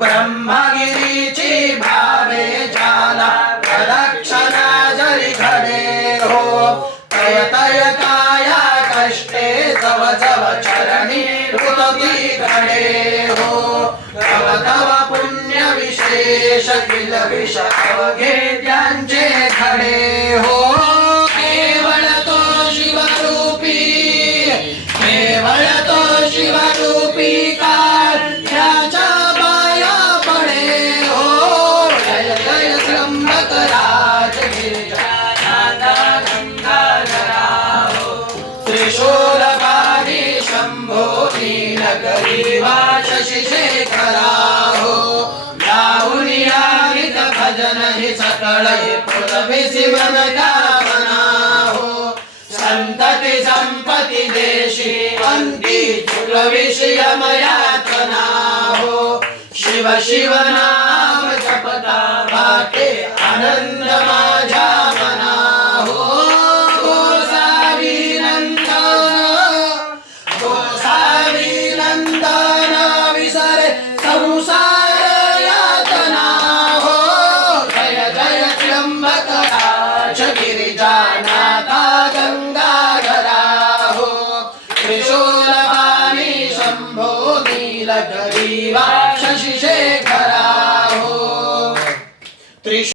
ब्रह्मगिरीची भावे जाला प्रदक्षिणा जरी घडे हो तय तय काया कष्टे जव जव चरणी ऋतती घडे हो तव तव पुण्य विशेष किल विष अवघे त्यांचे घडे हो केवळ तो शिवरूपी केवळ तो शिवरूपी काळ त्याच्या पाया पडे हो जय जय त्र्यंबक राज त्रिशूलपाणी शंभो नीलकरी वाच शेखरा हो लावणी आरित भजन हि सकळ पुरविसी मन कामना हो संतती संपत्ती देशी अंती चुकविषय मयातना हो शिव शिव नाम जपता वाटे आनंद माझ्या